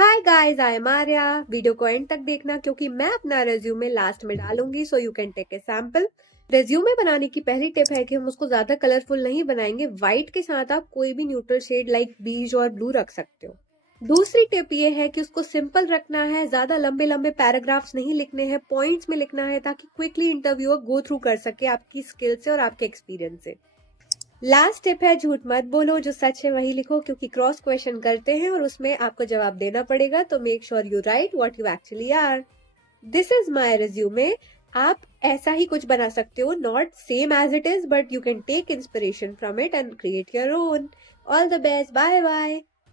Hi guys, I am Arya. Video को and तक देखना क्योंकि मैं अपना रेज्यूमे लास्ट में डालूंगी, so you can take a sample. Resume बनाने की पहली टिप है कि हम उसको ज्यादा कलरफुल नहीं बनाएंगे। व्हाइट के साथ आप कोई भी न्यूट्रल शेड लाइक बीज और ब्लू रख सकते हो। दूसरी टिप ये है कि उसको सिंपल रखना है, ज्यादा लंबे लंबे पैराग्राफ्स नहीं लिखने हैं, पॉइंट्स में लिखना है ताकि क्विकली इंटरव्यूअर गो थ्रू कर सके आपकी स्किल से और आपके एक्सपीरियंस से। लास्ट टिप है, झूठ मत बोलो, जो सच है वही लिखो क्योंकि क्रॉस क्वेश्चन करते हैं और उसमें आपको जवाब देना पड़ेगा, तो make sure you right what you actually are. This is my resume. आप ऐसा ही कुछ बना सकते हो, not same as it is, but you can take inspiration from it and create your own. All the best, bye bye.